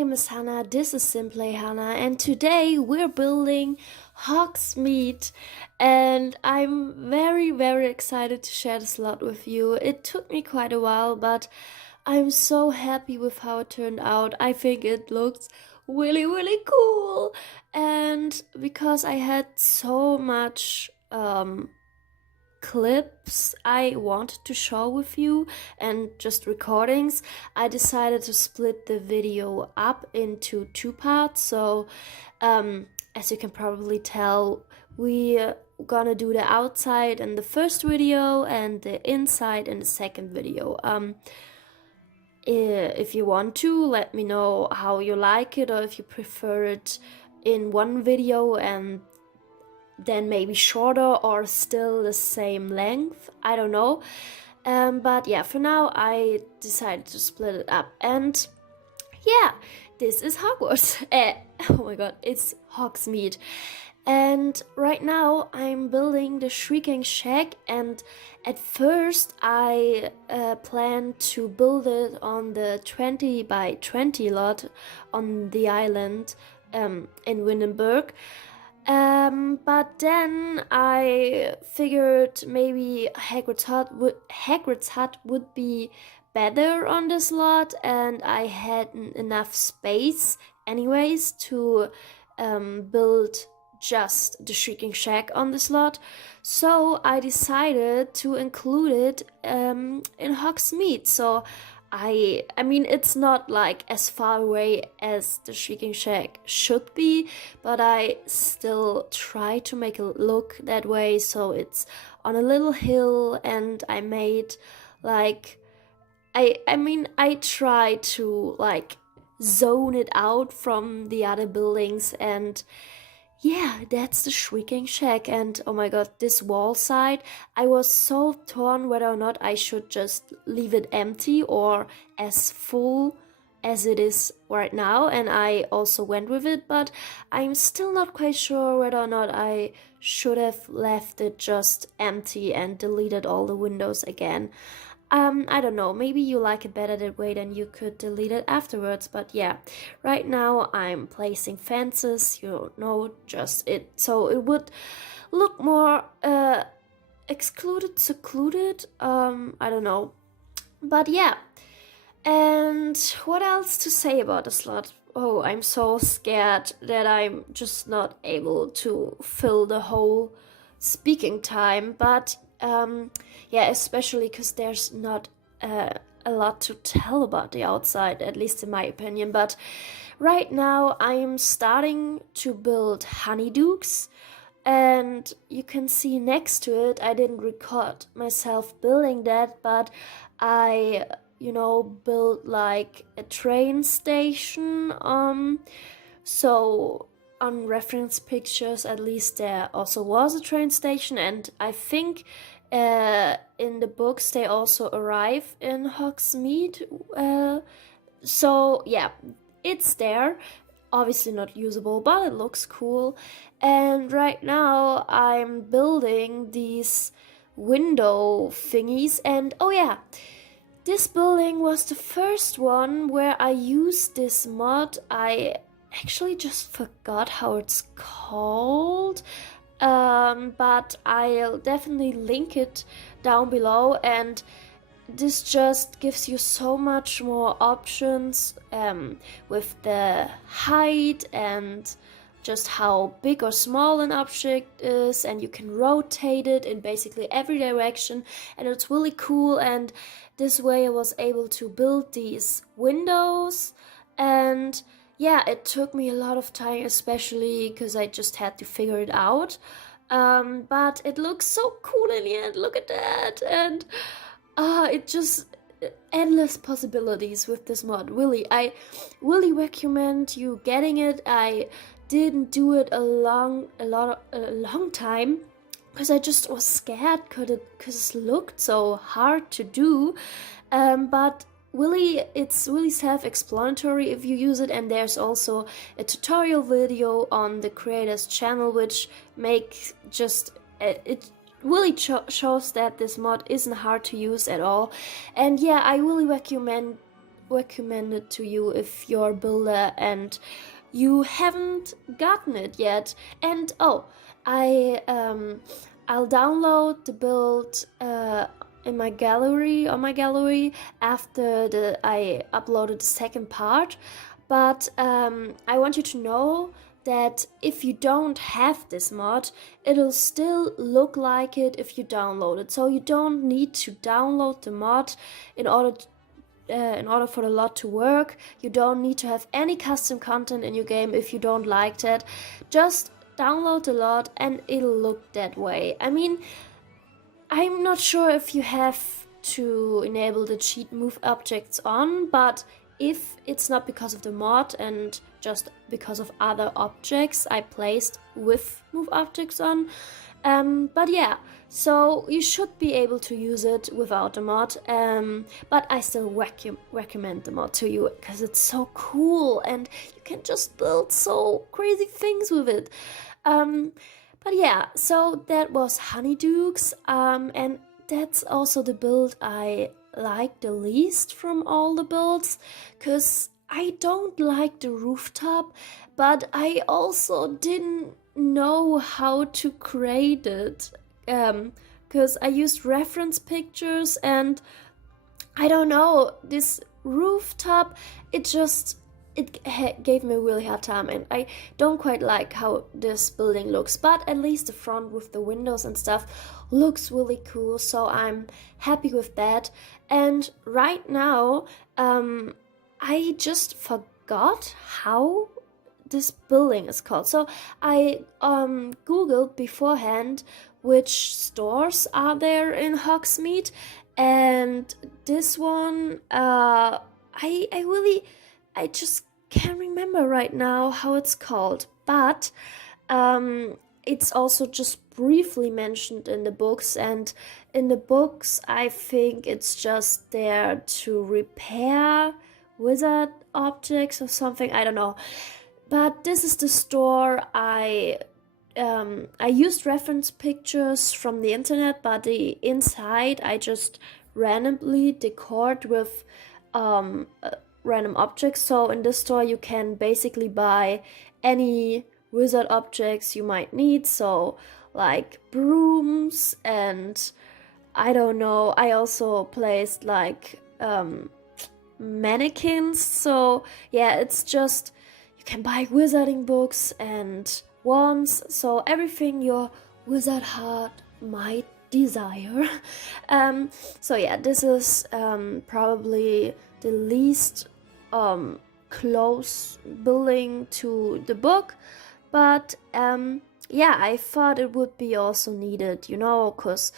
name is Hannah, this is Simply Hannah, and today we're building Hogsmeade, and I'm very excited to share this lot with you. It took me quite a while, but I'm so happy with how it turned out. I think it looks really cool, and because I had so much clips I wanted to show with you and just recordings, I decided to split the video up into two parts. So as you can probably tell, we're gonna do the outside in the first video and the inside in the second video. If you want to, let me know how you like it, or if you prefer it in one video and then maybe shorter or still the same length. I don't know. But yeah, for now I decided to split it up. And yeah, this is Hogwarts. Oh my god, it's Hogsmeade. And right now I'm building the Shrieking Shack, and at first I planned to build it on the 20 by 20 lot on the island in Windenburg. But then I figured maybe Hagrid's hut would be better on this lot, and I had enough space anyways to build just the Shrieking Shack on this lot. So I decided to include it in Hogsmeade. So I mean, it's not like as far away as the Shrieking Shack should be, but I still try to make it look that way. So it's on a little hill, and I made like I try to like zone it out from the other buildings, and yeah, that's the Shrieking Shack. And oh my god, this wall side, I was so torn whether or not I should just leave it empty or as full as it is right now, and I also went with it, but I'm still not quite sure whether or not I should have left it just empty and deleted all the windows again. I don't know, maybe you like it better that way, then you could delete it afterwards. But yeah, right now I'm placing fences, you know, just it, so it would look more secluded, I don't know. But yeah, and what else to say about the slot? Oh, I'm so scared that I'm just not able to fill the whole speaking time, but yeah, especially because there's not a lot to tell about the outside, at least in my opinion. But right now I'm starting to build honeydukes, and you can see next to it, I didn't record myself building that, but I, you know, built like a train station. So on reference pictures, at least, there also was a train station, and I think in the books they also arrive in Hogsmeade. So yeah, it's there. Obviously not usable, but it looks cool. And right now I'm building these window thingies, and oh yeah, this building was the first one where I used this mod. I actually just forgot how it's called, but I'll definitely link it down below. And this just gives you so much more options with the height and just how big or small an object is, and you can rotate it in basically every direction, and it's really cool. And this way I was able to build these windows, and yeah, it took me a lot of time, especially because I just had to figure it out. But it looks so cool in the end, look at that. And it just endless possibilities with this mod. Really, I really recommend you getting it. I didn't do it a long time because I just was scared because it looked so hard to do. But really, it's really self-explanatory if you use it, and there's also a tutorial video on the creator's channel which makes just it really shows that this mod isn't hard to use at all. And yeah, I really recommend recommend it to you if you're a builder and you haven't gotten it yet. And I'll download the build in my gallery, after I uploaded the second part. But I want you to know that if you don't have this mod, it'll still look like it if you download it. So you don't need to download the mod in order for the mod to work. You don't need to have any custom content in your game if you don't like that. Just download the mod and it'll look that way. I mean, I'm not sure if you have to enable the cheat move objects on, but if it's not because of the mod and just because of other objects I placed with move objects on. But yeah, so you should be able to use it without the mod, but I still recommend the mod to you because it's so cool and you can just build so crazy things with it. But yeah, so that was Honeydukes, and that's also the build I like the least from all the builds, because I don't like the rooftop, but I also didn't know how to create it, because I used reference pictures and I don't know, this rooftop, it gave me a really hard time, and I don't quite like how this building looks, but at least the front with the windows and stuff looks really cool, so I'm happy with that. And right now, I just forgot how this building is called. So I googled beforehand which stores are there in Hogsmeade, and this one, I just can't remember right now how it's called, but it's also just briefly mentioned in the books, and in the books I think it's just there to repair wizard objects or something, I don't know. But this is the store I used reference pictures from the internet, but the inside I just randomly decored with random objects. So in this store you can basically buy any wizard objects you might need, so like brooms, and I don't know, I also placed like mannequins. So yeah, it's just, you can buy wizarding books and wands, so everything your wizard heart might desire. So yeah, this is probably the least close building to the book, but yeah, I thought it would be also needed, you know, because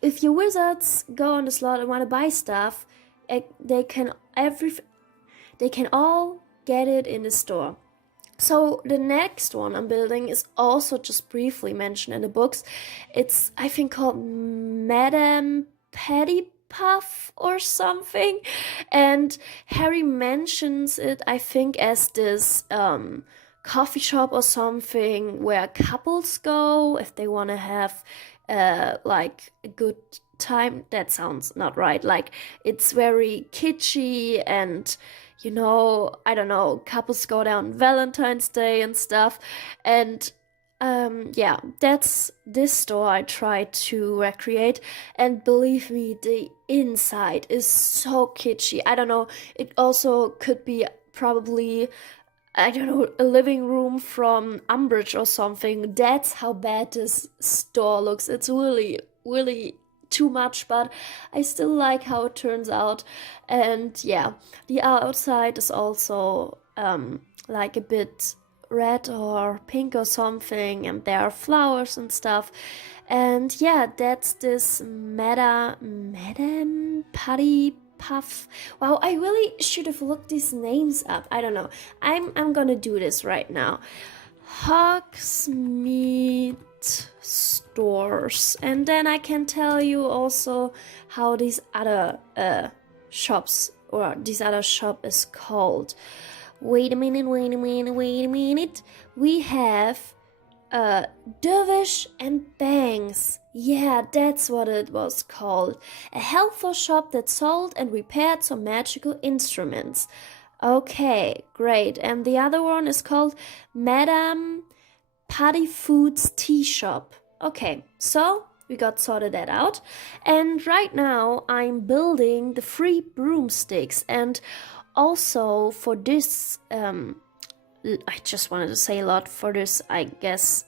if your wizards go on the slot and want to buy stuff, they can all get it in the store. So the next one I'm building is also just briefly mentioned in the books. It's, I think, called Madame Pettipuff or something, and Harry mentions it, I think, as this coffee shop or something where couples go if they want to have like a good time. That sounds not right. Like, it's very kitschy, and you know, I don't know, couples go down Valentine's Day and stuff. And yeah, that's this store I tried to recreate, and believe me, the inside is so kitschy. I don't know, it also could be probably, I don't know, a living room from Umbridge or something. That's how bad this store looks. It's really, really too much, but I still like how it turns out. And yeah, the outside is also like a bit red or pink or something, and there are flowers and stuff. And yeah, that's this Madame Patty Puff. Wow, I really should have looked these names up. I don't know. I'm gonna do this right now. Hogsmeade stores, and then I can tell you also how these other shops, or this other shop, is called. Wait a minute. We have Dervish and Bangs. Yeah, that's what it was called. A helpful shop that sold and repaired some magical instruments. Okay, great. And the other one is called Madame Paddy Food's Tea Shop. Okay, so we got sorted that out. And right now I'm building the free broomsticks. And also for this, I just wanted to say a lot for this, I guess,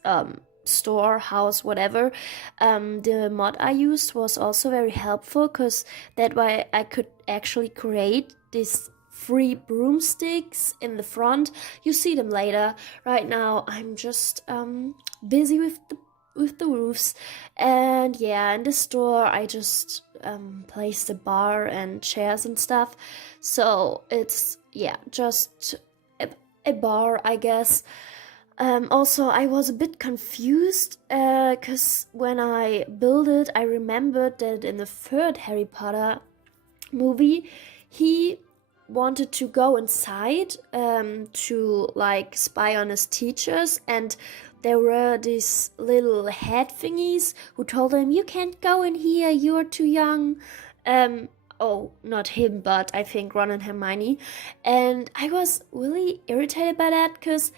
store, house, whatever. The mod I used was also very helpful because that way I could actually create this free broomsticks in the front. You see them later. Right now I'm just busy with the roofs, and yeah, in the store I just placed a bar and chairs and stuff, so it's just a bar, I guess. Also, I was a bit confused because when I built it, I remembered that in the third Harry Potter movie, he wanted to go inside to like spy on his teachers, and there were these little head thingies who told him, "You can't go in here, you're too young." Oh, not him, but I think Ron and Hermione. And I was really irritated by that because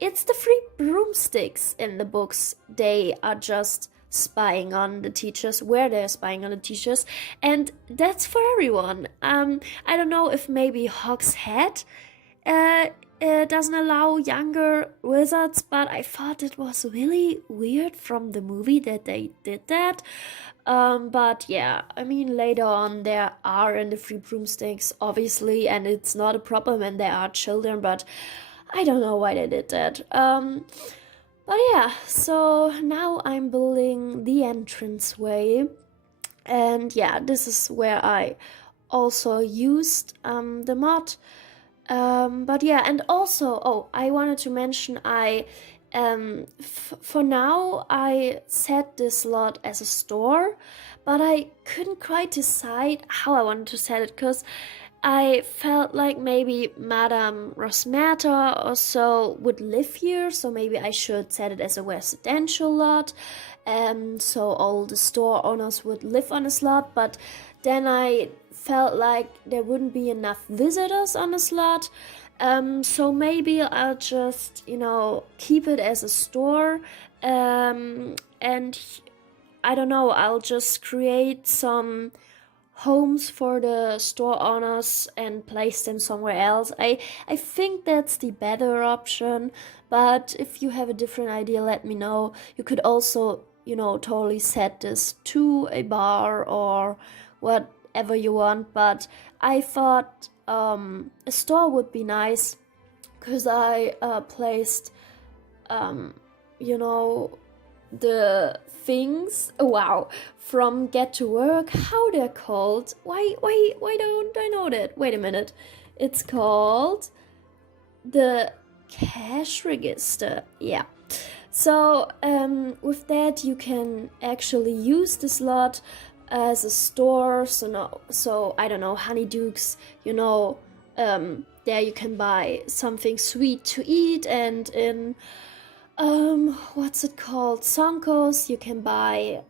it's the free broomsticks in the books. They are just spying on the teachers, where they're spying on the teachers, and that's for everyone. I don't know if maybe Hogshead doesn't allow younger wizards, but I thought it was really weird from the movie that they did that. But yeah, I mean, later on there are in the free broomsticks, obviously, and it's not a problem when there are children, but I don't know why they did that. But yeah, so now I'm building the entranceway, and yeah, this is where I also used the mod. But yeah, and also, oh, I wanted to mention for now I set this lot as a store, but I couldn't quite decide how I wanted to set it because I felt like maybe Madame Rosmata or so would live here, so maybe I should set it as a residential lot, so all the store owners would live on this lot. But then I felt like there wouldn't be enough visitors on this lot, so maybe I'll just, keep it as a store, and I don't know, I'll just create some homes for the store owners and place them somewhere else. I think that's the better option, but if you have a different idea, let me know. You could also, totally set this to a bar or whatever you want, but I thought a store would be nice because I placed the things, wow, from Get to Work, how they're called. Why don't I know that? Wait a minute. It's called the cash register. Yeah. So with that you can actually use this lot as a store. So I don't know, Honeydukes, there you can buy something sweet to eat, and in what's it called, Sonkos, you can buy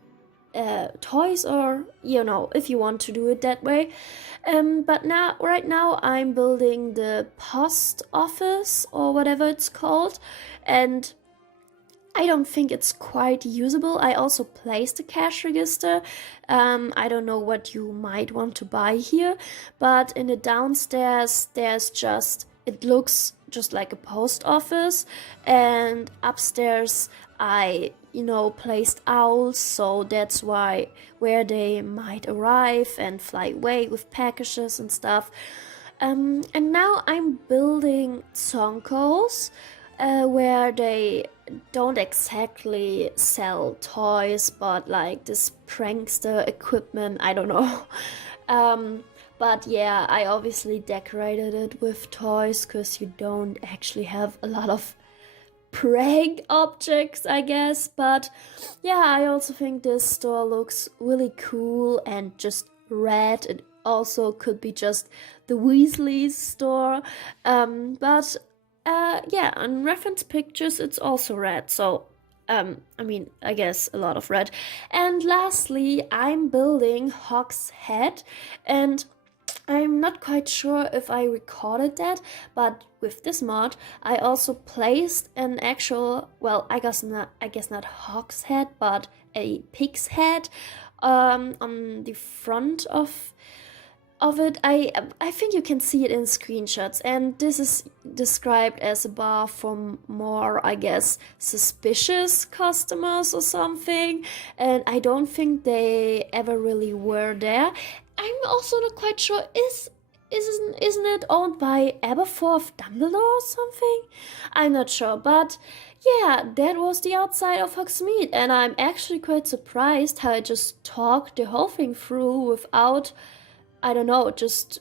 toys, or if you want to do it that way. But right now I'm building the post office or whatever it's called, and I don't think it's quite usable. I also placed a cash register. I don't know what you might want to buy here, but in the downstairs it looks just like a post office, and upstairs I placed owls, so that's where they might arrive and fly away with packages and stuff. And now I'm building Sonkos, where they don't exactly sell toys, but like this prankster equipment, I don't know. But yeah, I obviously decorated it with toys because you don't actually have a lot of prank objects, I guess. But yeah, I also think this store looks really cool and just red. It also could be just the Weasley's store, but yeah, on reference pictures it's also red, so I mean, I guess a lot of red. And lastly, I'm building Hogshead, and I'm not quite sure if I recorded that, but with this mod, I also placed an actual, well, I guess not hog's head, but a pig's head, on the front of it. I think you can see it in screenshots, and this is described as a bar for more, I guess, suspicious customers or something, and I don't think they ever really were there. I'm also not quite sure, isn't it owned by Aberforth Dumbledore or something? I'm not sure, but yeah, that was the outside of Hogsmeade, and I'm actually quite surprised how I just talked the whole thing through without, I don't know, just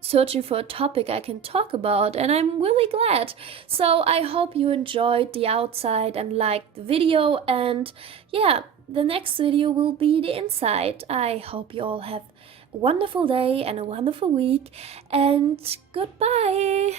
searching for a topic I can talk about, and I'm really glad. So I hope you enjoyed the outside and liked the video, and yeah, the next video will be the inside. I hope you all have a wonderful day and a wonderful week, and goodbye!